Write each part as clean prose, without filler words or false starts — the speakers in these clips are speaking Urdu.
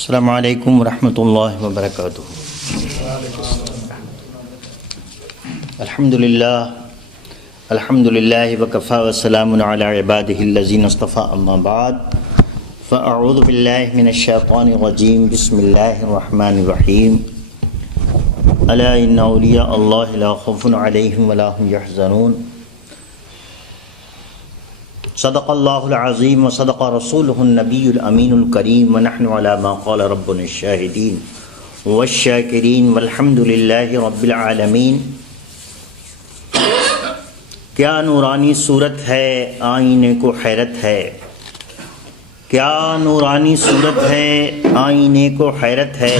السلام علیکم ورحمۃ اللہ وبرکاتہ۔ الحمد للہ وکفی وسلام علی عبادہ الذین اصطفی، اما بعد فاعوذ باللہ من الشیطان الرجیم، بسم اللہ الرحمن الرحیم۔ الا ان اولیاء اللہ لا خوف علیہم ولا هم یحزنون۔ صدق اللہ العظیم وصدق رسولہ النبی الامین الکریم، ونحن علی ما قال ربنا الشاہدین والشاکرین والحمد للہ رب العالمین۔ کیا نورانی صورت ہے آئینے کو حیرت ہے، کیا نورانی صورت ہے آئینے کو حیرت ہے،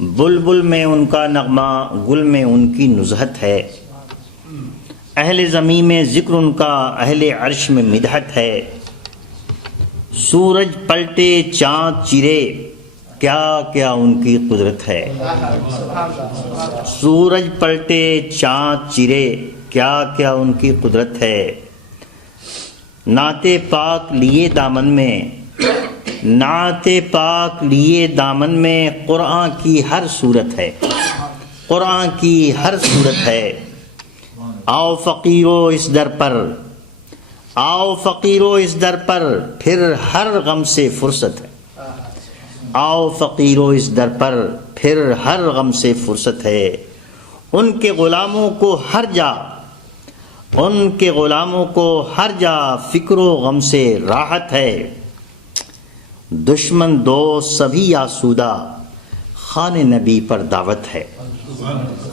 بلبل میں ان کا نغمہ گل میں ان کی نزہت ہے، اہل زمین میں ذکر ان کا اہل عرش میں مدحت ہے، سورج پلٹے چاند چرے کیا کیا ان کی قدرت ہے، سورج پلٹے چاند چرے کیا کیا ان کی قدرت ہے، نعت پاک لیے دامن میں، نعت پاک لیے دامن میں قرآن کی ہر صورت ہے، قرآن کی ہر صورت ہے۔ آؤ فقیرو اس در پر، آؤ فقیرو اس در پر، پھر ہر غم سے فرصت ہے، آؤ فقیرو اس در پر، پھر ہر غم سے فرصت ہے، ان کے غلاموں کو ہر جا، ان کے غلاموں کو ہر جا فکر و غم سے راحت ہے، دشمن دوست سبھی آسودہ، خان نبی پر دعوت ہے،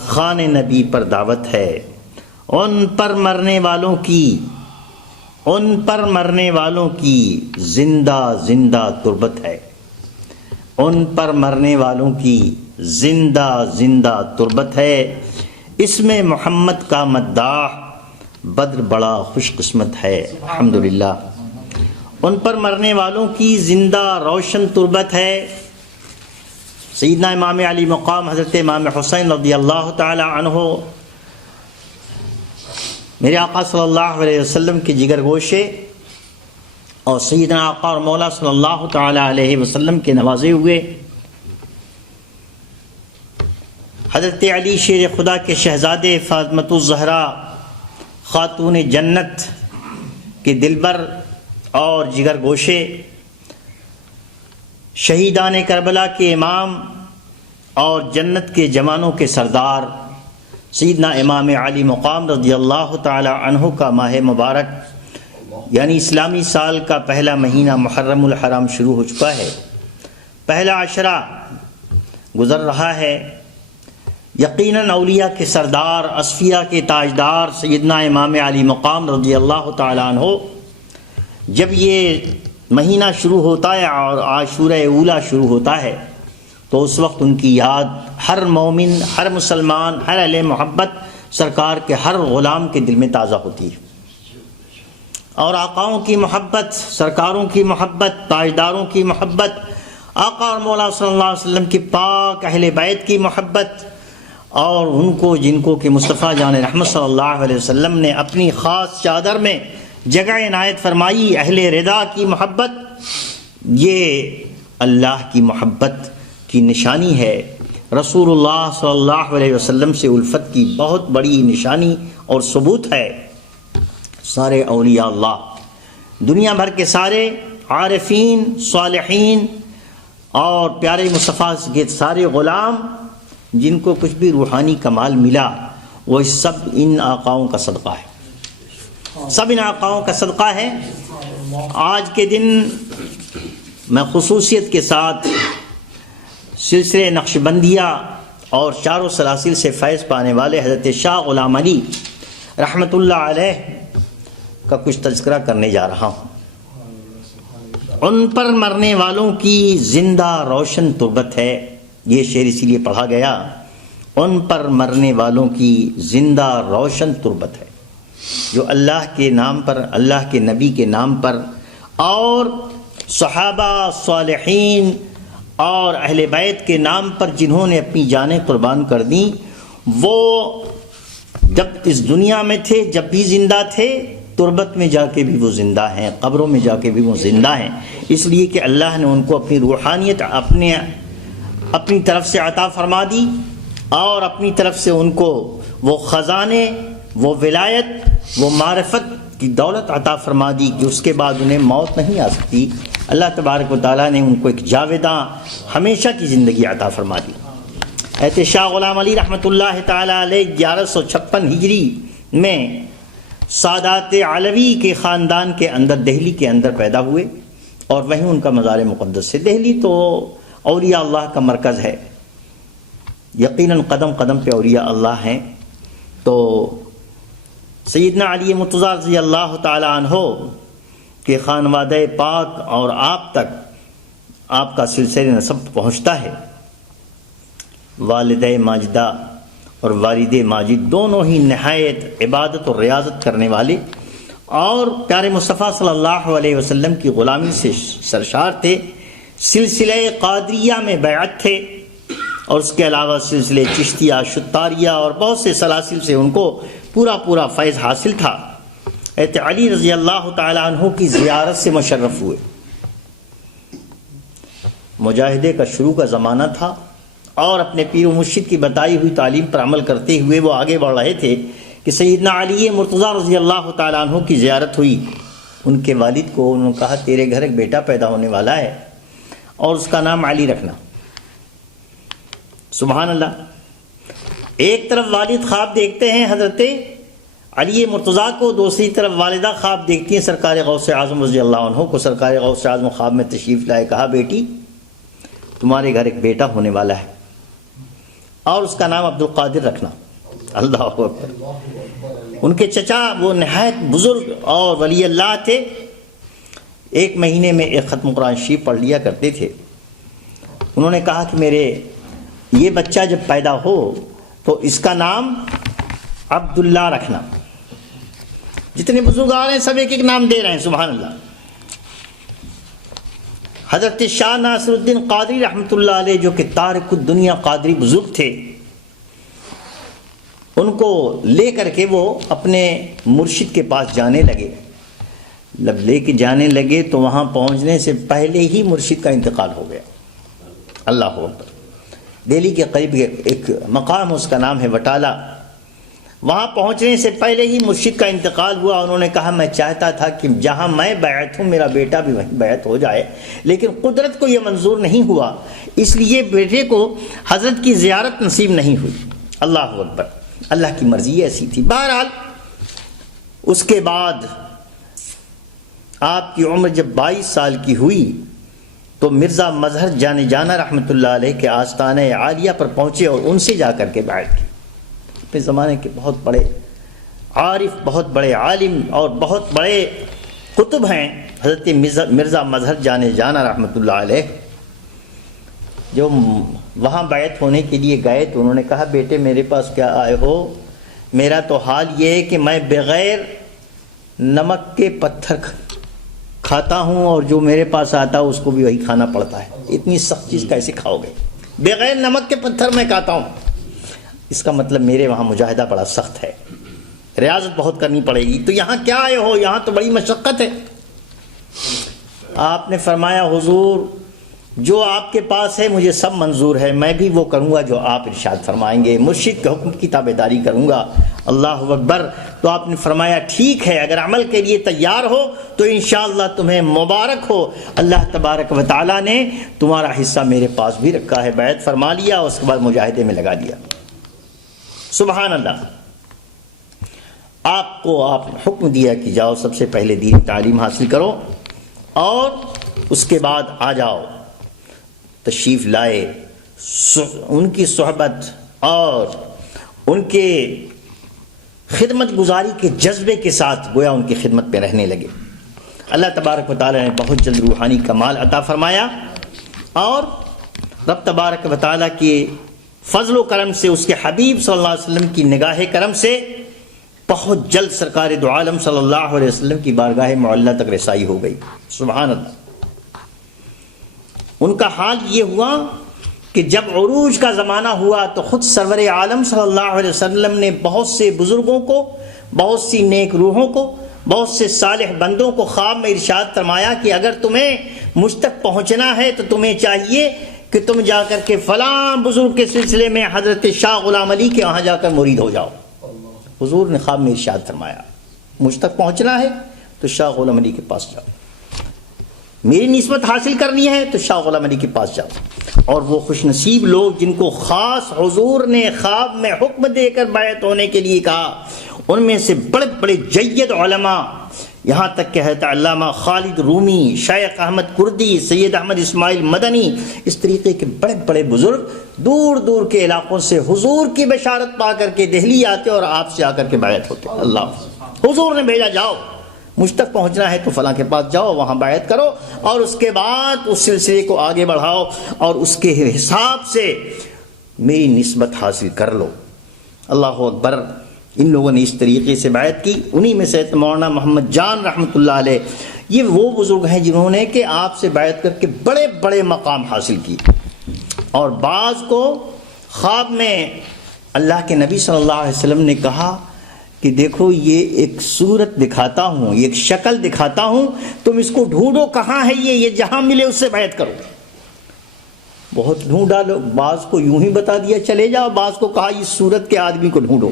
خان نبی پر دعوت ہے، ان پر مرنے والوں کی، ان پر مرنے والوں کی زندہ زندہ تربت ہے، ان پر مرنے والوں کی زندہ زندہ تربت ہے، اس میں محمد کا مداح بدر بڑا خوش قسمت ہے، الحمدللہ۔ ان پر مرنے والوں کی زندہ روشن تربت ہے، سیدنا امام علی مقام حضرت امام حسین رضی اللہ تعالی عنہ میرے آقا صلی اللہ علیہ وسلم کے جگر گوشے اور سیدنا آقا اور مولا صلی اللہ تعالی علیہ وسلم کے نوازے ہوئے، حضرت علی شیر خدا کے شہزادے فاطمۃ الزہرا خاتون جنت کے دلبر اور جگر گوشے، شہیدان کربلا کے امام اور جنت کے جوانوں کے سردار سیدنا امام علی مقام رضی اللہ تعالی عنہ کا ماہ مبارک یعنی اسلامی سال کا پہلا مہینہ محرم الحرام شروع ہو چکا ہے، پہلا عشرہ گزر رہا ہے۔ یقیناً اولیاء کے سردار، اصفیاء کے تاجدار سیدنا امام علی مقام رضی اللہ تعالی عنہ جب یہ مہینہ شروع ہوتا ہے اور عاشورہ اولیٰ شروع ہوتا ہے تو اس وقت ان کی یاد ہر مومن، ہر مسلمان، ہر اہل محبت سرکار کے ہر غلام کے دل میں تازہ ہوتی ہے، اور آقاؤں کی محبت، سرکاروں کی محبت، تاجداروں کی محبت، آقا اور مولا صلی اللہ علیہ وسلم کی پاک اہل بیت کی محبت، اور ان کو جن کو کہ مصطفیٰ جان رحمت صلی اللہ علیہ وسلم نے اپنی خاص چادر میں جگہ عنایت فرمائی، اہل رضا کی محبت، یہ اللہ کی محبت کی نشانی ہے، رسول اللہ صلی اللہ علیہ وسلم سے الفت کی بہت بڑی نشانی اور ثبوت ہے۔ سارے اولیاء اللہ، دنیا بھر کے سارے عارفین، صالحین اور پیارے مصطفیٰ کے سارے غلام جن کو کچھ بھی روحانی کمال ملا وہ سب ان آقاؤں کا صدقہ ہے، سب ان آقاؤں کا صدقہ ہے۔ آج کے دن میں خصوصیت کے ساتھ سلسلے نقشبندیہ اور چاروں سلاسل سے فیض پانے والے حضرت شاہ غلام علی رحمۃ اللہ علیہ کا کچھ تذکرہ کرنے جا رہا ہوں۔ ان پر مرنے والوں کی زندہ روشن تربت ہے، یہ شعر اسی لیے پڑھا گیا، ان پر مرنے والوں کی زندہ روشن تربت ہے، جو اللہ کے نام پر، اللہ کے نبی کے نام پر اور صحابہ، صالحین اور اہل بیت کے نام پر جنہوں نے اپنی جانیں قربان کر دیں، وہ جب اس دنیا میں تھے، جب بھی زندہ تھے، تربت میں جا کے بھی وہ زندہ ہیں، قبروں میں جا کے بھی وہ زندہ ہیں، اس لیے کہ اللہ نے ان کو اپنی روحانیت اپنی طرف سے عطا فرما دی، اور اپنی طرف سے ان کو وہ خزانے، وہ ولایت، وہ معرفت کی دولت عطا فرما دی کہ اس کے بعد انہیں موت نہیں آ سکتی۔ اللہ تبارک و تعالیٰ نے ان کو ایک جاویداں ہمیشہ کی زندگی عطا فرما دی۔ حضرت شاہ غلام علی رحمۃ اللہ تعالیٰ علیہ 1156 ہجری میں سادات علوی کے خاندان کے اندر دہلی کے اندر پیدا ہوئے، اور وہیں ان کا مزار مقدس ہے۔ دہلی تو اولیاء اللہ کا مرکز ہے، یقیناً قدم قدم پہ اولیاء اللہ ہیں۔ تو سیدنا علی مرتضیٰ رضی اللہ تعالی عنہ کے خانوادہ پاک اور آپ تک آپ کا سلسلہ نسب پہنچتا ہے۔ والدہ ماجدہ اور والد ماجد دونوں ہی نہایت عبادت اور ریاضت کرنے والے، اور پیارے مصطفیٰ صلی اللہ علیہ وسلم کی غلامی سے سرشار تھے۔ سلسلہ قادریہ میں بیعت تھے، اور اس کے علاوہ سلسلے چشتیہ، شتاریہ اور بہت سے سلاسل سے ان کو پورا فیض حاصل تھا۔ حضرت علی رضی اللہ تعالی عنہ کی زیارت سے مشرف ہوئے۔ مجاہدے کا شروع کا زمانہ تھا، اور اپنے پیر و مرشد کی بتائی ہوئی تعلیم پر عمل کرتے ہوئے وہ آگے بڑھ رہے تھے کہ سیدنا علی مرتضیٰ رضی اللہ تعالی عنہ کی زیارت ہوئی۔ ان کے والد کو انہوں نے کہا تیرے گھر ایک بیٹا پیدا ہونے والا ہے اور اس کا نام علی رکھنا۔ سبحان اللہ۔ ایک طرف والد خواب دیکھتے ہیں حضرت علی مرتضیٰ کو، دوسری طرف والدہ خواب دیکھتی ہیں سرکار غوث اعظم رضی اللہ عنہ کو۔ سرکار غوث اعظم خواب میں تشریف لائے، کہا بیٹی تمہارے گھر ایک بیٹا ہونے والا ہے اور اس کا نام عبد القادر رکھنا۔ اللہ اکبر۔ ان کے چچا وہ نہایت بزرگ اور ولی اللہ تھے، ایک مہینے میں ایک ختم قرآن شریف پڑھ لیا کرتے تھے۔ انہوں نے کہا کہ میرے یہ بچہ جب پیدا ہو تو اس کا نام عبداللہ رکھنا۔ جتنے بزرگ آ رہے ہیں سب ایک ایک نام دے رہے ہیں، سبحان اللہ۔ حضرت شاہ ناصر الدین قادری رحمۃ اللہ علیہ جو کہ تارک الدنیا قادری بزرگ تھے، ان کو لے کر کے وہ اپنے مرشد کے پاس جانے لگے۔ جب لے کے جانے لگے تو وہاں پہنچنے سے پہلے ہی مرشد کا انتقال ہو گیا۔ اللہ اکبر۔ دہلی کے قریب ایک مقام اس کا نام ہے وٹالہ، وہاں پہنچنے سے پہلے ہی مرشد کا انتقال ہوا۔ انہوں نے کہا میں چاہتا تھا کہ جہاں میں بیعت ہوں میرا بیٹا بھی وہیں بیعت ہو جائے، لیکن قدرت کو یہ منظور نہیں ہوا، اس لیے بیٹے کو حضرت کی زیارت نصیب نہیں ہوئی۔ اللہ اکبر۔ اللہ کی مرضی ایسی تھی۔ بہرحال اس کے بعد آپ کی عمر جب 22 سال کی ہوئی تو مرزا مظہر جانے جانا رحمۃ اللہ علیہ کے آستانہ عالیہ پر پہنچے اور ان سے جا کر کے بیعت کی۔ اپنے زمانے کے بہت بڑے عارف، بہت بڑے عالم اور بہت بڑے قطب ہیں حضرت مرزا مظہر جانے جانا رحمۃ اللہ علیہ۔ جو وہاں بیعت ہونے کے لیے گئے تو انہوں نے کہا بیٹے میرے پاس کیا آئے ہو؟ میرا تو حال یہ ہے کہ میں بغیر نمک کے پتھر کھاتا ہوں، اور جو میرے پاس آتا ہے اس کو بھی وہی کھانا پڑتا ہے۔ اتنی سخت چیز کیسے کھاؤ گے؟ بغیر نمک کے پتھر میں کھاتا ہوں۔ اس کا مطلب میرے وہاں مجاہدہ بڑا سخت ہے، ریاضت بہت کرنی پڑے گی۔ تو یہاں کیا آئے ہو؟ یہاں تو بڑی مشقت ہے۔ آپ نے فرمایا حضور جو آپ کے پاس ہے مجھے سب منظور ہے، میں بھی وہ کروں گا جو آپ ارشاد فرمائیں گے، مرشد کے حکم کی تابعداری کروں گا۔ اللہ اکبر۔ تو آپ نے فرمایا ٹھیک ہے، اگر عمل کے لیے تیار ہو تو انشاءاللہ تمہیں مبارک ہو، اللہ تبارک و تعالیٰ نے تمہارا حصہ میرے پاس بھی رکھا ہے۔ بیعت فرما لیا، اس کے بعد مجاہدے میں لگا دیا۔ سبحان اللہ۔ آپ کو آپ نے حکم دیا کہ جاؤ سب سے پہلے دین تعلیم حاصل کرو اور اس کے بعد آ جاؤ۔ تشریف لائے، ان کی صحبت اور ان کے خدمت گزاری کے جذبے کے ساتھ گویا ان کی خدمت پہ رہنے لگے۔ اللہ تبارک و تعالیٰ نے بہت جلد روحانی کمال عطا فرمایا، اور رب تبارک و تعالیٰ کے فضل و کرم سے، اس کے حبیب صلی اللہ علیہ وسلم کی نگاہ کرم سے بہت جلد سرکار دو عالم صلی اللہ علیہ وسلم کی بارگاہ معلیٰ تک رسائی ہو گئی۔ سبحان اللہ۔ ان کا حال یہ ہوا کہ جب عروج کا زمانہ ہوا تو خود سرور عالم صلی اللہ علیہ وسلم نے بہت سے بزرگوں کو، بہت سی نیک روحوں کو، بہت سے صالح بندوں کو خواب میں ارشاد فرمایا کہ اگر تمہیں مجھ تک پہنچنا ہے تو تمہیں چاہیے کہ تم جا کر کے فلاں بزرگ کے سلسلے میں حضرت شاہ غلام علی کے وہاں جا کر مرید ہو جاؤ۔ حضور نے خواب میں ارشاد فرمایا مجھ تک پہنچنا ہے تو شاہ غلام علی کے پاس جاؤ، میری نسبت حاصل کرنی ہے تو شاہ غلام علی کے پاس جاؤ۔ اور وہ خوش نصیب لوگ جن کو خاص حضور نے خواب میں حکم دے کر بیعت ہونے کے لیے کہا، ان میں سے بڑے بڑے جید علماء، یہاں تک کہ حضرت علامہ خالد رومی، شیخ احمد کردی، سید احمد اسماعیل مدنی، اس طریقے کے بڑے بڑے بزرگ دور دور کے علاقوں سے حضور کی بشارت پا کر کے دہلی آتے اور آپ سے آ کر کے بیعت ہوتے۔ اللہ حضور نے بھیجا جاؤ، مجھ تک پہنچنا ہے تو فلاں کے پاس جاؤ، وہاں بیعت کرو اور اس کے بعد اس سلسلے کو آگے بڑھاؤ اور اس کے حساب سے میری نسبت حاصل کر لو۔ اللہ اکبر۔ ان لوگوں نے اس طریقے سے بیعت کی۔ انہی میں سے مولانا محمد جان رحمۃ اللہ علیہ، یہ وہ بزرگ ہیں جنہوں نے کہ آپ سے بیعت کر کے بڑے بڑے مقام حاصل کیے، اور بعض کو خواب میں اللہ کے نبی صلی اللہ علیہ وسلم نے کہا کہ دیکھو یہ ایک صورت دکھاتا ہوں، یہ ایک شکل دکھاتا ہوں، تم اس کو ڈھونڈو کہاں ہے یہ جہاں ملے اس سے بیعت کرو۔ بہت ڈھونڈا، بعض کو یوں ہی بتا دیا چلے جاؤ، بعض کو کہا اس صورت کے آدمی کو ڈھونڈو۔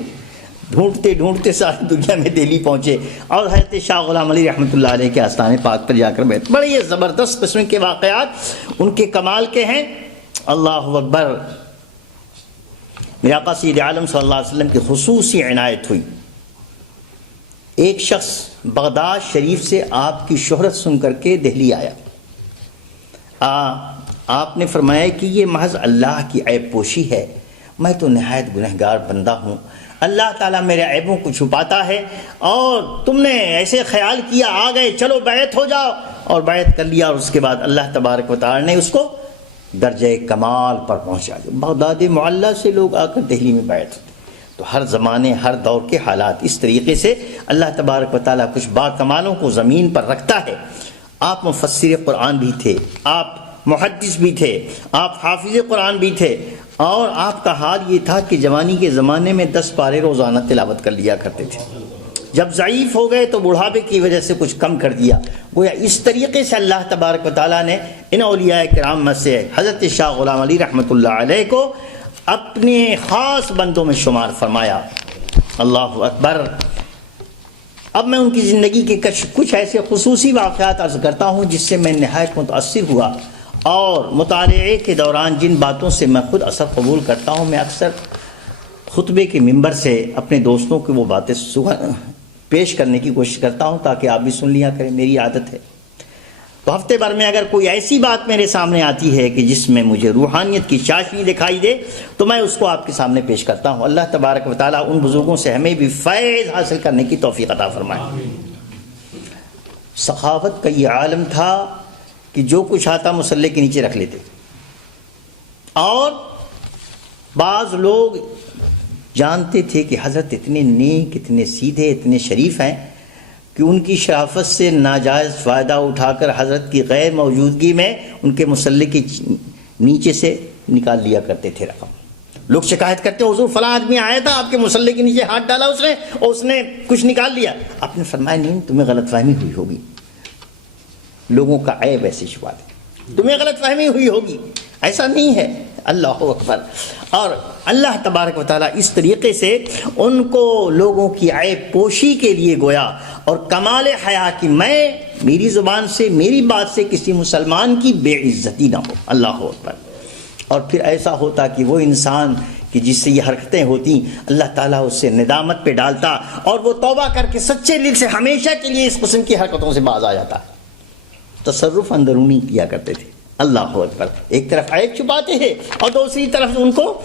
ڈھونڈتے ڈھونڈتے ساری دنیا میں دہلی پہنچے اور حضرت شاہ غلام علی رحمۃ اللہ علیہ کے آستانے پاک پر جا کر بیٹھے۔ بڑے یہ زبردست قسم کے واقعات ان کے کمال کے ہیں۔ اللہ اکبر۔ میرے آقا سید عالم صلی اللہ علیہ وسلم کی خصوصی عنایت ہوئی، ایک شخص بغداد شریف سے آپ کی شہرت سن کر کے دہلی آیا۔ آپ نے فرمایا کہ یہ محض اللہ کی عیب پوشی ہے، میں تو نہایت گنہگار بندہ ہوں، اللہ تعالیٰ میرے عیبوں کو چھپاتا ہے، اور تم نے ایسے خیال کیا آ گئے، چلو بیعت ہو جاؤ، اور بیعت کر لیا، اور اس کے بعد اللہ تبارک و تعالیٰ نے اس کو درجہ کمال پر پہنچا دیا۔ بغداد معلیٰ سے لوگ آ کر دہلی میں بیعت ہوتے۔ تو ہر زمانے ہر دور کے حالات اس طریقے سے اللہ تبارک و تعالیٰ کچھ با کمالوں کو زمین پر رکھتا ہے۔ آپ مفسر قرآن بھی تھے، آپ محدث بھی تھے، آپ حافظ قرآن بھی تھے، اور آپ کا حال یہ تھا کہ جوانی کے زمانے میں 10 پارے روزانہ تلاوت کر لیا کرتے تھے۔ جب ضعیف ہو گئے تو بڑھاپے کی وجہ سے کچھ کم کر دیا۔ گویا اس طریقے سے اللہ تبارک و تعالیٰ نے ان اولیاء کرام میں سے حضرت شاہ غلام علی رحمۃ اللہ علیہ کو اپنے خاص بندوں میں شمار فرمایا۔ اللہ اکبر۔ اب میں ان کی زندگی کے کچھ ایسے خصوصی واقعات عرض کرتا ہوں جس سے میں نہایت متاثر ہوا، اور مطالعے کے دوران جن باتوں سے میں خود اثر قبول کرتا ہوں، میں اکثر خطبے کے منبر سے اپنے دوستوں کو وہ باتیں پیش کرنے کی کوشش کرتا ہوں تاکہ آپ بھی سن لیا کریں، میری عادت ہے۔ تو ہفتے بھر میں اگر کوئی ایسی بات میرے سامنے آتی ہے کہ جس میں مجھے روحانیت کی چاشنی دکھائی دے تو میں اس کو آپ کے سامنے پیش کرتا ہوں۔ اللہ تبارک و تعالیٰ ان بزرگوں سے ہمیں بھی فیض حاصل کرنے کی توفیق عطا فرمائے۔ سخاوت کا یہ عالم تھا کہ جو کچھ آتا مصلے کے نیچے رکھ لیتے، اور بعض لوگ جانتے تھے کہ حضرت اتنے نیک، اتنے سیدھے، اتنے شریف ہیں کہ ان کی شرافت سے ناجائز فائدہ اٹھا کر حضرت کی غیر موجودگی میں ان کے مصلے کے نیچے سے نکال لیا کرتے تھے رقم۔ لوگ شکایت کرتے، حضور فلاں آدمی آیا تھا، آپ کے مصلے کے نیچے ہاتھ ڈالا اس نے اور اس نے کچھ نکال لیا۔ آپ نے فرمایا نہیں، تمہیں غلط فہمی ہوئی ہوگی، لوگوں کا عیب ایسے چھپا دے، تمہیں غلط فہمی ہوئی ہوگی، ایسا نہیں ہے۔ اللہ اکبر۔ اور اللہ تبارک و تعالیٰ اس طریقے سے ان کو لوگوں کی عیب پوشی کے لیے گویا، اور کمال حیا کی میری زبان سے، میری بات سے کسی مسلمان کی بے عزتی نہ ہو۔ اللہ اکبر۔ اور پھر ایسا ہوتا کہ وہ انسان کہ جس سے یہ حرکتیں ہوتی، اللہ تعالیٰ اس سے ندامت پہ ڈالتا اور وہ توبہ کر کے سچے دل سے ہمیشہ کے لیے اس قسم کی حرکتوں سے باز آ جاتا۔ تصرف اندرونی کیا کرتے تھے۔ اللہ اکبر۔ ایک طرف عیب چھپاتے تھے اور دوسری طرف ان کو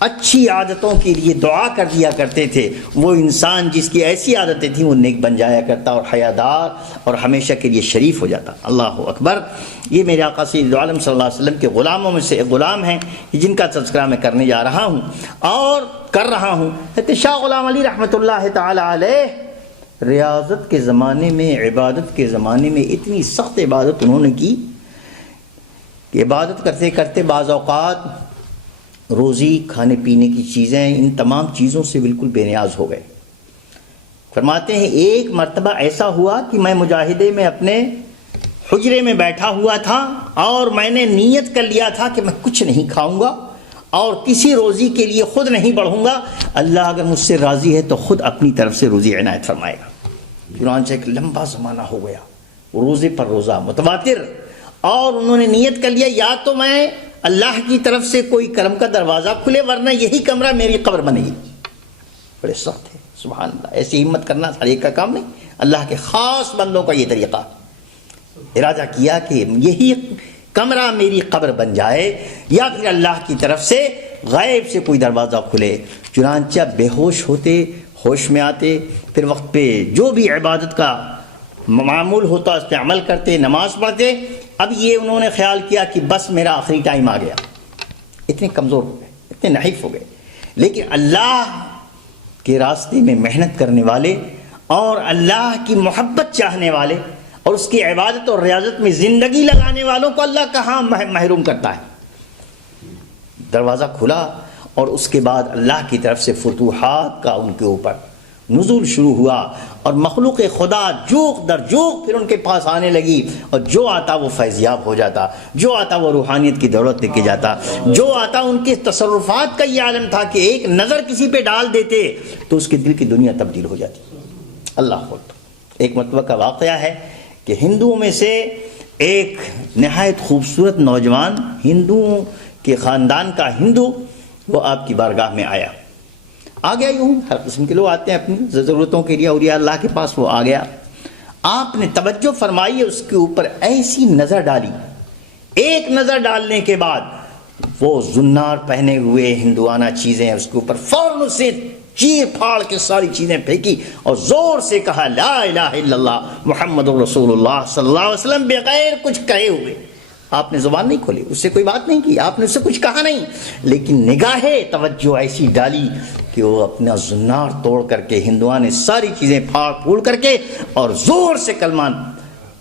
اچھی عادتوں کے لیے دعا کر دیا کرتے تھے۔ وہ انسان جس کی ایسی عادتیں تھیں وہ نیک بن جایا کرتا اور حیادار اور ہمیشہ کے لیے شریف ہو جاتا۔ اللہ اکبر۔ یہ میرے آقا سید عالم صلی اللہ علیہ وسلم کے غلاموں میں سے ایک غلام ہیں جن کا تذکرہ میں کرنے جا رہا ہوں اور کر رہا ہوں۔ شاہ غلام علی رحمۃ اللہ تعالی علیہ ریاضت کے زمانے میں، عبادت کے زمانے میں اتنی سخت عبادت انہوں نے کی کہ عبادت کرتے کرتے بعض اوقات روزی، کھانے پینے کی چیزیں، ان تمام چیزوں سے بالکل بے نیاز ہو گئے۔ فرماتے ہیں ایک مرتبہ ایسا ہوا کہ میں مجاہدے میں اپنے حجرے میں بیٹھا ہوا تھا اور میں نے نیت کر لیا تھا کہ میں کچھ نہیں کھاؤں گا اور کسی روزی کے لیے خود نہیں بڑھوں گا، اللہ اگر مجھ سے راضی ہے تو خود اپنی طرف سے روزی عنایت فرمائے گا۔ چنانچہ ایک لمبا زمانہ ہو گیا، روزے پر روزہ متواتر، اور انہوں نے نیت کر لیا یا تو میں اللہ کی طرف سے کوئی کرم کا دروازہ کھلے ورنہ یہی کمرہ میری قبر بنے گی۔ بڑے سخت ہے، سبحان اللہ، ایسی ہمت کرنا ہر ایک کا کام نہیں، اللہ کے خاص بندوں کا یہ طریقہ۔ ارادہ کیا کہ یہی کمرہ میری قبر بن جائے یا پھر اللہ کی طرف سے غیب سے کوئی دروازہ کھلے۔ چنانچہ بے ہوش ہوتے، ہوش میں آتے، پھر وقت پہ جو بھی عبادت کا معمول ہوتا اس پہ عمل کرتے، نماز پڑھتے۔ اب یہ انہوں نے خیال کیا کہ بس میرا آخری ٹائم آ گیا، اتنے کمزور ہو گئے، اتنے نحیف ہو گئے، لیکن اللہ کے راستے میں محنت کرنے والے اور اللہ کی محبت چاہنے والے اور اس کی عبادت اور ریاضت میں زندگی لگانے والوں کو اللہ کہاں محروم کرتا ہے۔ دروازہ کھلا اور اس کے بعد اللہ کی طرف سے فتوحات کا ان کے اوپر نزول شروع ہوا اور مخلوق خدا جوق در جوق پھر ان کے پاس آنے لگی، اور جو آتا وہ فیضیاب ہو جاتا، جو آتا وہ روحانیت کی دولت لے کے جاتا، جو آتا ان کے تصرفات کا یہ عالم تھا کہ ایک نظر کسی پہ ڈال دیتے تو اس کے دل کی دنیا تبدیل ہو جاتی۔ اللہ خود ایک مرتبہ کا واقعہ ہے کہ ہندوؤں میں سے ایک نہایت خوبصورت نوجوان ہندوؤں کے خاندان کا ہندو وہ آپ کی بارگاہ میں آیا، آ گیا، یوں ہر قسم کے لوگ آتے ہیں اپنی ضرورتوں کے لیے، اولیاء اللہ کے پاس وہ آ گیا۔ آپ نے توجہ فرمائی، اس کے اوپر ایسی نظر ڈالی، ایک نظر ڈالنے کے بعد وہ زنار پہنے ہوئے ہندوانہ چیزیں اس کے اوپر فوراً سے چیر پھاڑ کے ساری چیزیں پھینکی اور زور سے کہا لا الہ الا اللہ محمد رسول اللہ صلی اللہ علیہ وسلم، بغیر کچھ کہے ہوئے۔ آپ نے زبان نہیں کھولی، اس سے کوئی بات نہیں کی، آپ نے اس سے کچھ کہا نہیں، لیکن نگاہ توجہ ایسی ڈالی کہ وہ اپنا زنار توڑ کر کے ہندوان نے ساری چیزیں پھاڑ پھوڑ کر کے اور زور سے کلمہ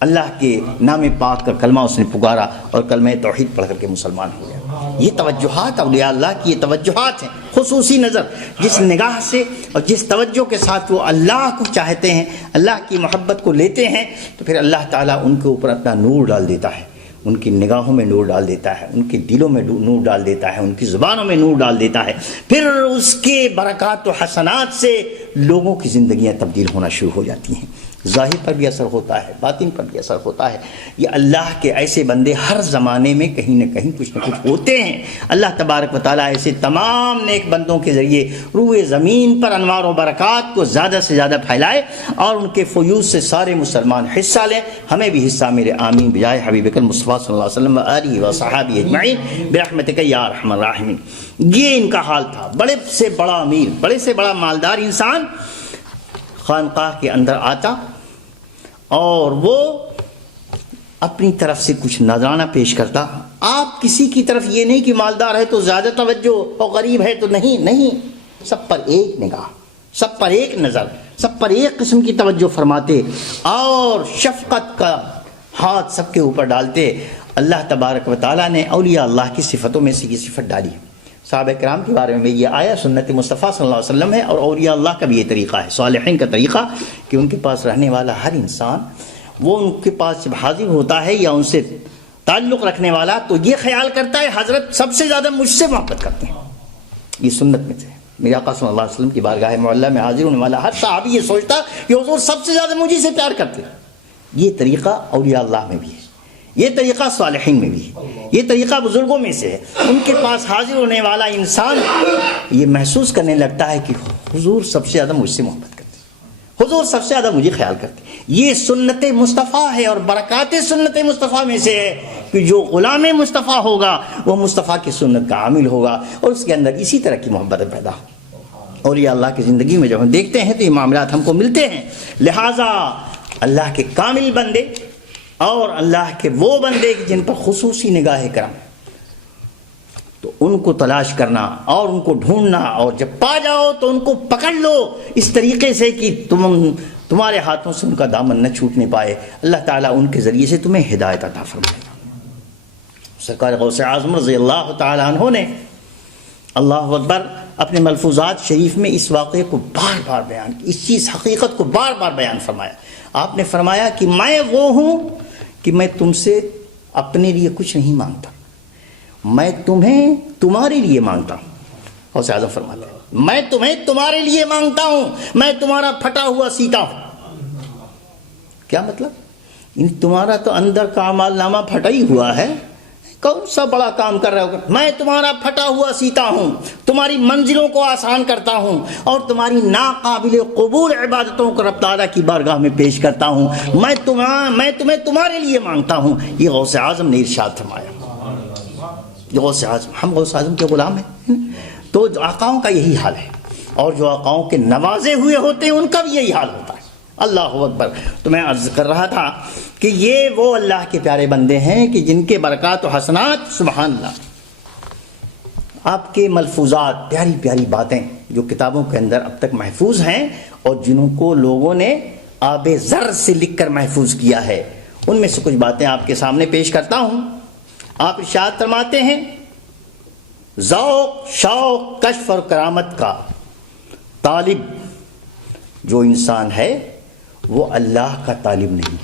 اللہ کے نام پاک کا کلمہ اس نے پکارا اور کلمہ توحید پڑھ کر کے مسلمان ہو گیا۔ یہ توجہات اولیاء اللہ کی یہ توجہات ہیں، خصوصی نظر، جس نگاہ سے اور جس توجہ کے ساتھ وہ اللہ کو چاہتے ہیں، اللہ کی محبت کو لیتے ہیں، تو پھر اللہ تعالیٰ ان کے اوپر اپنا نور ڈال دیتا ہے، ان کی نگاہوں میں نور ڈال دیتا ہے، ان کے دلوں میں نور ڈال دیتا ہے، ان کی زبانوں میں نور ڈال دیتا ہے، پھر اس کے برکات و حسنات سے لوگوں کی زندگیاں تبدیل ہونا شروع ہو جاتی ہیں، ظاہر پر بھی اثر ہوتا ہے، باطن پر بھی اثر ہوتا ہے۔ یہ اللہ کے ایسے بندے ہر زمانے میں کہیں نہ کہیں کچھ نہ کچھ ہوتے ہیں۔ اللہ تبارک و تعالیٰ ایسے تمام نیک بندوں کے ذریعے روئے زمین پر انوار و برکات کو زیادہ سے زیادہ پھیلائے اور ان کے فیوض سے سارے مسلمان حصہ لیں۔ ہمیں بھی حصہ میرے آمین بجائے حبیبک المصطفیٰ صلی اللہ علیہ وسلم وآلہ وصحابہ اجمعین برحمتک یا ارحم الراحمین۔ یہ ان کا حال تھا۔ بڑے سے بڑا امیر، بڑے سے بڑا مالدار انسان خانقاہ کے اندر آتا اور وہ اپنی طرف سے کچھ نذرانہ پیش کرتا۔ آپ کسی کی طرف یہ نہیں کہ مالدار ہے تو زیادہ توجہ اور غریب ہے تو نہیں، سب پر ایک نگاہ، سب پر ایک نظر، سب پر ایک قسم کی توجہ فرماتے اور شفقت کا ہاتھ سب کے اوپر ڈالتے۔ اللہ تبارک و تعالیٰ نے اولیاء اللہ کی صفتوں میں سے یہ صفت ڈالی۔ صحابہ کرام کے بارے میں یہ آیا سنت مصطفیٰ صلی اللہ علیہ وسلم ہے، اور اولیاء اللہ کا بھی یہ طریقہ ہے، صالحین کا طریقہ، کہ ان کے پاس رہنے والا ہر انسان وہ ان کے پاس جب حاضر ہوتا ہے یا ان سے تعلق رکھنے والا تو یہ خیال کرتا ہے حضرت سب سے زیادہ مجھ سے محبت کرتے ہیں۔ یہ سنت میں سے میرے آقا صلی اللہ علیہ وسلم کی بارگاہ معلیٰ میں حاضر ہونے والا ہر صحابی یہ سوچتا کہ حضور سب سے زیادہ مجھے سے پیار کرتے ہیں۔ یہ طریقہ اولیاء اللہ میں بھی ہے، یہ طریقہ صالحین میں بھی ہے، یہ طریقہ بزرگوں میں سے ہے۔ ان کے پاس حاضر ہونے والا انسان یہ محسوس کرنے لگتا ہے کہ حضور سب سے زیادہ مجھ سے محبت کرتے ہیں، حضور سب سے زیادہ مجھے خیال کرتے ہیں۔ یہ سنت مصطفیٰ ہے، اور برکات سنت مصطفیٰ میں سے ہے کہ جو غلام مصطفیٰ ہوگا وہ مصطفیٰ کی سنت کا عامل ہوگا اور اس کے اندر اسی طرح کی محبت پیدا ہو۔ اور یہ اللہ کی زندگی میں جب ہم دیکھتے ہیں تو یہ معاملات ہم کو ملتے ہیں۔ لہٰذا اللہ کے کامل بندے اور اللہ کے وہ بندے جن پر خصوصی نگاہ کرم، تو ان کو تلاش کرنا اور ان کو ڈھونڈنا، اور جب پا جاؤ تو ان کو پکڑ لو اس طریقے سے کہ تمہارے ہاتھوں سے ان کا دامن نہ چھوٹنے پائے۔ اللہ تعالیٰ ان کے ذریعے سے تمہیں ہدایت عطا فرمائے گا۔ سرکار غوث اعظم رضی اللہ تعالیٰ عنہ نے اللہ اکبر اپنے ملفوظات شریف میں اس واقعے کو بار بار بیان کیا، اس چیز حقیقت کو بار بار بیان فرمایا. آپ نے فرمایا کہ میں وہ ہوں کہ میں تم سے اپنے لیے کچھ نہیں مانگتا، میں تمہیں تمہارے لیے مانگتا ہوں. غوث اعظم فرماتے ہیں میں تمہیں تمہارے لیے مانگتا ہوں، میں تمہارا پھٹا ہوا سیتا ہوں. کیا مطلب؟ تمہارا تو اندر کا اعمال نامہ پھٹا ہی ہوا ہے، کون سا بڑا کام کر رہا ہوگا. میں تمہارا پھٹا ہوا سیتا ہوں، تمہاری منزلوں کو آسان کرتا ہوں اور تمہاری ناقابل قبول عبادتوں کو رب تعالیٰ کی بارگاہ میں پیش کرتا ہوں. میں تمہیں تمہارے لیے مانگتا ہوں. یہ غوث اعظم نے ارشاد فرمایا. یہ غوث اعظم، ہم غوث اعظم کے غلام ہیں. تو آقاؤں کا یہی حال ہے، اور جو آقاؤں کے نوازے ہوئے ہوتے ہیں ان کا بھی یہی حال ہوتا ہے. اللہ اکبر. تو میں عرض کر رہا تھا کہ یہ وہ اللہ کے پیارے بندے ہیں کہ جن کے برکات و حسنات سبحان اللہ. آپ کے ملفوظات، پیاری پیاری باتیں جو کتابوں کے اندر اب تک محفوظ ہیں اور جنہوں کو لوگوں نے آب زر سے لکھ کر محفوظ کیا ہے، ان میں سے کچھ باتیں آپ کے سامنے پیش کرتا ہوں. آپ ارشاد فرماتے ہیں ذوق، شوق، کشف اور کرامت کا طالب جو انسان ہے وہ اللہ کا طالب نہیں.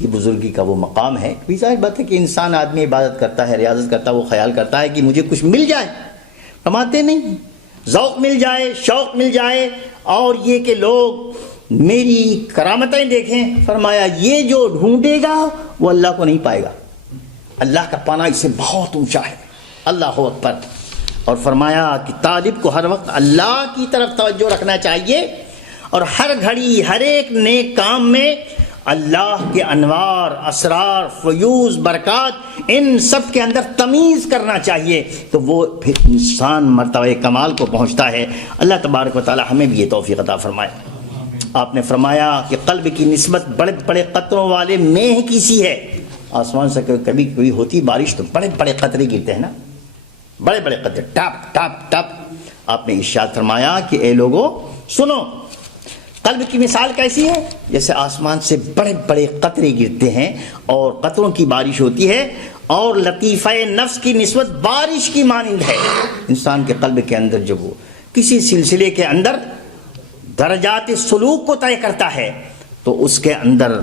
یہ بزرگی کا وہ مقام ہے. ظاہر بات ہے کہ انسان آدمی عبادت کرتا ہے، ریاضت کرتا ہے، وہ خیال کرتا ہے کہ مجھے کچھ مل جائے. فرماتے نہیں ذوق مل جائے، شوق مل جائے اور یہ کہ لوگ میری کرامتیں دیکھیں. فرمایا یہ جو ڈھونڈے گا وہ اللہ کو نہیں پائے گا. اللہ کا پانا اس سے بہت اونچا ہے. اللہ اکبر. اور فرمایا کہ طالب کو ہر وقت اللہ کی طرف توجہ رکھنا چاہیے اور ہر گھڑی ہر ایک نیک کام میں اللہ کے انوار، اسرار، فیوز، برکات ان سب کے اندر تمیز کرنا چاہیے. تو وہ پھر انسان مرتبہ کمال کو پہنچتا ہے. اللہ تبارک و تعالی ہمیں بھی یہ توفیق عطا فرمائے. آپ نے فرمایا کہ قلب کی نسبت بڑے بڑے قطروں والے میہ کی سی ہے. آسمان سے کبھی کبھی ہوتی بارش تو بڑے بڑے قطرے گرتے ہیں نا، بڑے بڑے قطرے ٹپ ٹپ ٹپ. آپ نے ارشاد فرمایا کہ اے لوگو سنو، قلب کی مثال کیسی ہے؟ جیسے آسمان سے بڑے بڑے قطرے گرتے ہیں اور قطروں کی بارش ہوتی ہے، اور لطیفہ نفس کی نسبت بارش کی مانند ہے. انسان کے قلب کے اندر جب وہ کسی سلسلے کے اندر درجات سلوک کو طے کرتا ہے تو اس کے اندر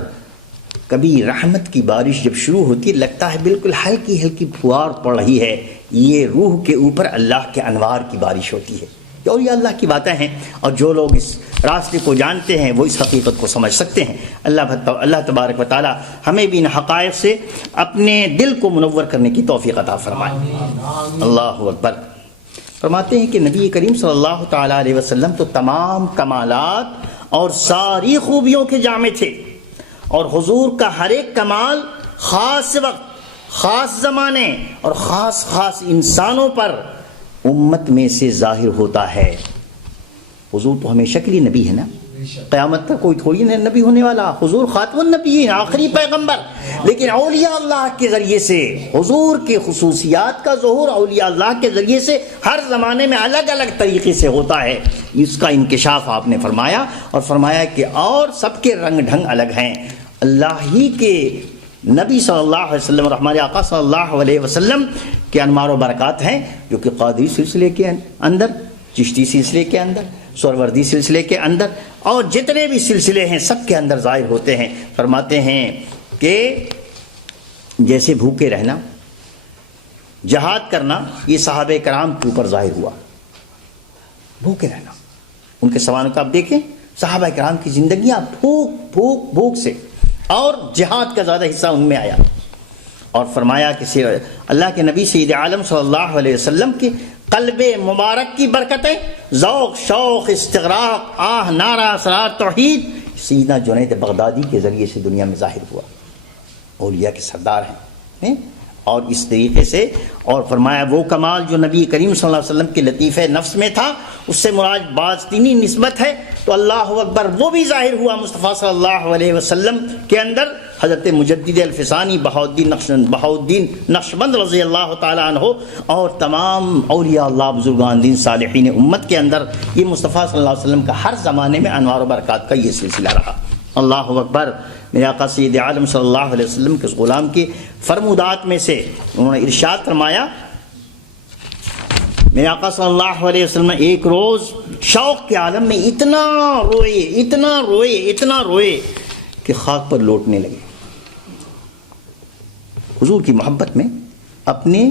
کبھی رحمت کی بارش جب شروع ہوتی ہے لگتا ہے بالکل ہلکی ہلکی پھوار پڑ رہی ہے. یہ روح کے اوپر اللہ کے انوار کی بارش ہوتی ہے. اور یہ اللہ کی باتیں ہیں، اور جو لوگ اس راستے کو جانتے ہیں وہ اس حقیقت کو سمجھ سکتے ہیں. اللہ تبارک و تعالی ہمیں بھی ان حقائق سے اپنے دل کو منور کرنے کی توفیق عطا فرمائے. اللہ اکبر. فرماتے ہیں کہ نبی کریم صلی اللہ تعالی علیہ وسلم تو تمام کمالات اور ساری خوبیوں کے جامع تھے، اور حضور کا ہر ایک کمال خاص وقت، خاص زمانے اور خاص خاص انسانوں پر امت میں سے ظاہر ہوتا ہے. حضور تو ہمیشہ کے لیے نبی ہے نا، قیامت تک کوئی تھوڑی نبی ہونے والا. حضور خاتم النبیین، آخری پیغمبر. لیکن اولیاء اللہ کے ذریعے سے حضور کے خصوصیات کا ظہور اولیاء اللہ کے ذریعے سے ہر زمانے میں الگ الگ طریقے سے ہوتا ہے. اس کا انکشاف آپ نے فرمایا، اور فرمایا کہ اور سب کے رنگ ڈھنگ الگ ہیں. اللہ ہی کے نبی صلی اللہ علیہ وسلم اور ہمارے آقا صلی اللہ علیہ وسلم کے انوار و برکات ہیں جو کہ قادری سلسلے کے اندر، چشتی سلسلے کے اندر، سہروردی سلسلے کے اندر اور جتنے بھی سلسلے ہیں سب کے اندر ظاہر ہوتے ہیں. فرماتے ہیں کہ جیسے بھوکے رہنا، جہاد کرنا، یہ صحابہ کرام کے اوپر ظاہر ہوا. بھوکے رہنا، ان کے سوانوں کا آپ دیکھیں، صحابہ کرام کی زندگیاں بھوک سے، اور جہاد کا زیادہ حصہ ان میں آیا. اور فرمایا کہ اللہ کے نبی سید عالم صلی اللہ علیہ وسلم کے قلب مبارک کی برکتیں، ذوق، شوق، استغراق، آہ، نعرہ، اسرار توحید سیدنا جنید بغدادی کے ذریعے سے دنیا میں ظاہر ہوا. اولیاء کے سردار ہیں. اور اس طریقے سے، اور فرمایا وہ کمال جو نبی کریم صلی اللہ علیہ وسلم کے لطیفہ نفس میں تھا اس سے مراد باطنی نسبت ہے. تو اللہ اکبر وہ بھی ظاہر ہوا مصطفیٰ صلی اللہ علیہ وسلم کے اندر. حضرت مجدد الفسانی بہاؤالدین نقشبند رضی اللہ تعالیٰ عنہ اور تمام اولیاء اللہ، بزرگان دین، صالحین امت کے اندر یہ مصطفیٰ صلی اللہ علیہ وسلم کا ہر زمانے میں انوار و برکات کا یہ سلسلہ رہا. اللہ اکبر. میرے آقا سید عالم صلی اللہ علیہ وسلم کے اس غلام کی فرمودات میں سے انہوں نے ارشاد فرمایا میرے آقا صلی اللہ علیہ وسلم ایک روز شوق کے عالم میں اتنا روئے کہ خاک پر لوٹنے لگے. حضور کی محبت میں اپنے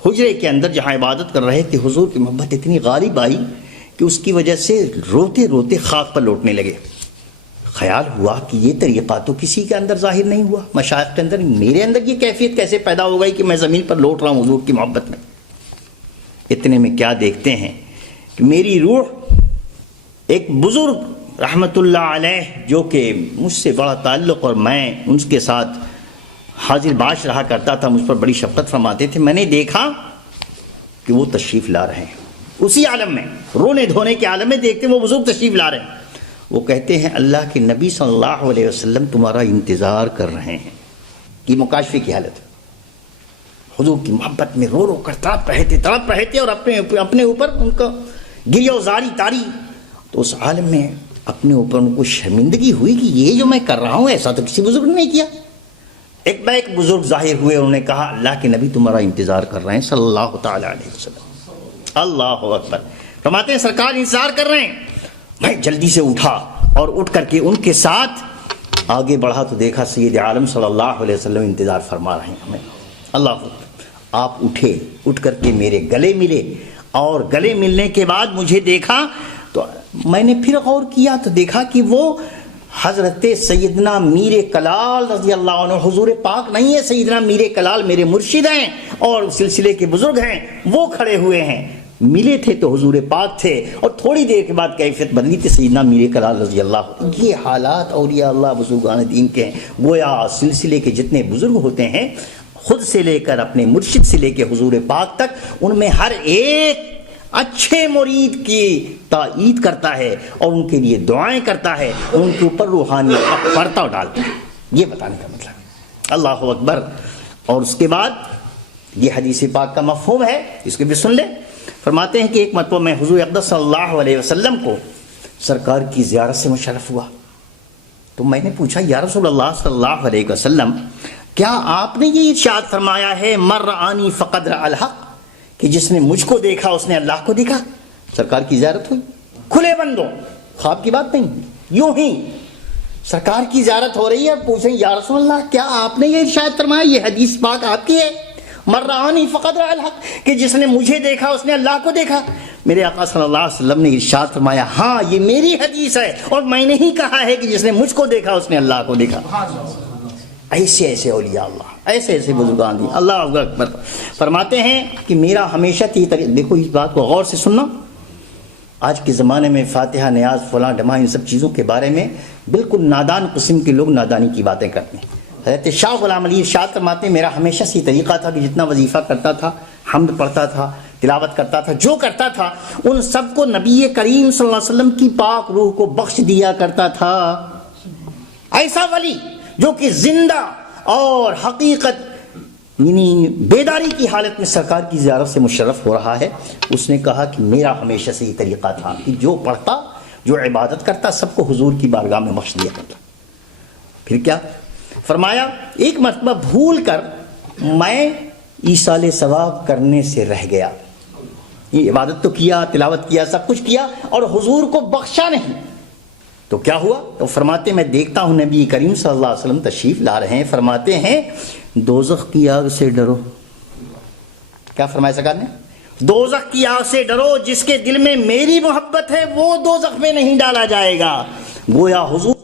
حجرے کے اندر جہاں عبادت کر رہے تھے حضور کی محبت اتنی غالب آئی کہ اس کی وجہ سے روتے روتے خاک پر لوٹنے لگے. خیال ہوا کہ یہ طریقہ تو کسی کے اندر ظاہر نہیں ہوا، مشائخ کے اندر، میرے اندر یہ کیفیت کیسے پیدا ہو گئی کہ میں زمین پر لوٹ رہا ہوں حضور کی محبت میں. اتنے میں کیا دیکھتے ہیں کہ میری روح ایک بزرگ رحمت اللہ علیہ جو کہ مجھ سے بڑا تعلق اور میں ان کے ساتھ حاضر باش رہا کرتا تھا، مجھ پر بڑی شفقت فرماتے تھے، میں نے دیکھا کہ وہ تشریف لا رہے ہیں اسی عالم میں، رونے دھونے کے عالم میں دیکھتے وہ بزرگ تشریف لا رہے ہیں. وہ کہتے ہیں اللہ کے نبی صلی اللہ علیہ وسلم تمہارا انتظار کر رہے ہیں. یہ مکاشفے کی حالت ہے. حضور کی محبت میں رو کر تڑپ رہے تھے اور اپنے اوپر ان کا گریہ و زاری تاری. تو اس عالم میں اپنے اوپر ان کو شرمندگی ہوئی کہ یہ جو میں کر رہا ہوں ایسا تو کسی بزرگ نے نہیں کیا. ایک بزرگ ظاہر ہوئے، انہوں نے کہا اللہ کے نبی تمہارا انتظار کر رہے ہیں صلی اللہ تعالی علیہ وسلم. اللہ اکبر. فرماتے ہیں سرکار انتظار کر رہے ہیں. میں جلدی سے اٹھا اور اٹھ کر کے ان کے ساتھ آگے بڑھا تو دیکھا سید عالم صلی اللہ علیہ وسلم انتظار فرما رہے ہیں ہمیں. اللہ اکبر. آپ اٹھ کر کے میرے گلے ملے اور گلے ملنے کے بعد مجھے دیکھا تو میں نے پھر غور کیا تو دیکھا کہ وہ حضرت سیدنا میر کلال رضی اللہ عنہ، حضور پاک نہیں ہے، سیدنا میر کلال میرے مرشد ہیں اور سلسلے کے بزرگ ہیں، وہ کھڑے ہوئے ہیں. ملے تھے تو حضور پاک تھے اور تھوڑی دیر کے بعد کیفیت بدلی تھی سیدنا میر کلال رضی اللہ. یہ حالات اولیاء اللہ بزرگان دین کے ہیں. گویا سلسلے کے جتنے بزرگ ہوتے ہیں خود سے لے کر اپنے مرشد سے لے کے حضور پاک تک، ان میں ہر ایک اچھے مرید کی تائید کرتا ہے اور ان کے لیے دعائیں کرتا ہے اور ان کے اوپر روحانی پرتاؤ ڈالتا ہے. یہ بتانے کا مطلب ہے. اللہ اکبر. اور اس کے بعد یہ حدیث پاک کا مفہوم ہے، اس کو بھی سن لیں. فرماتے ہیں کہ ایک مرتبہ میں حضور اقدس صلی اللہ علیہ وسلم کو سرکار کی زیارت سے مشرف ہوا تو میں نے پوچھا یا رسول اللہ صلی اللہ علیہ وسلم کیا آپ نے یہ ارشاد فرمایا ہے مر رآنی فقد رأى الحق کہ جس نے مجھ کو دیکھا اس نے اللہ کو دیکھا؟ سرکار کی زیارت ہوئی کھلے بندوں، خواب کی بات نہیں، یوں ہی سرکار کی زیارت ہو رہی ہے. پوچھیں یا رسول اللہ کیا آپ نے یہ ارشاد فرمایا، یہ حدیث پاک آپ کی ہے مر رآنی فقد رأى الحق کہ جس نے مجھے دیکھا اس نے اللہ کو دیکھا؟ میرے آقا صلی اللہ علیہ وسلم نے ارشاد فرمایا ہاں یہ میری حدیث ہے اور میں نے ہی کہا ہے کہ جس نے مجھ کو دیکھا اس نے اللہ کو دیکھا. ایسے اولیاء اللہ، ایسے بزرگان دی. اللہ اکبر. فرماتے ہیں کہ میرا ہمیشہ دیکھو اس بات کو غور سے سننا. آج کے زمانے میں فاتحہ نیاز فلاں ڈماں ان سب چیزوں کے بارے میں بالکل نادان قسم کے لوگ نادانی کی باتیں کرتے ہیں. حضرت شاہ غلام علی ارشاد فرماتے ہیں میرا ہمیشہ سے طریقہ تھا کہ جتنا وظیفہ کرتا تھا، حمد پڑھتا تھا، تلاوت کرتا تھا، جو کرتا تھا ان سب کو نبی کریم صلی اللہ علیہ وسلم کی پاک روح کو بخش دیا کرتا تھا. ایسا ولی جو کہ زندہ اور حقیقت یعنی بیداری کی حالت میں سرکار کی زیارت سے مشرف ہو رہا ہے، اس نے کہا کہ میرا ہمیشہ سے یہ طریقہ تھا کہ جو پڑھتا، جو عبادت کرتا، سب کو حضور کی بارگاہ میں بخش دیا کرتا. پھر کیا فرمایا ایک مرتبہ بھول کر میں ایصال ثواب کرنے سے رہ گیا. یہ عبادت تو کیا، تلاوت کیا، سب کچھ کیا اور حضور کو بخشا نہیں. تو کیا ہوا؟ تو فرماتے میں دیکھتا ہوں نبی کریم صلی اللہ علیہ وسلم تشریف لا رہے ہیں. فرماتے ہیں دوزخ کی آگ سے ڈرو. کیا فرمایا سرکار نے؟ دوزخ کی آگ سے ڈرو، جس کے دل میں میری محبت ہے وہ دوزخ میں نہیں ڈالا جائے گا. گویا حضور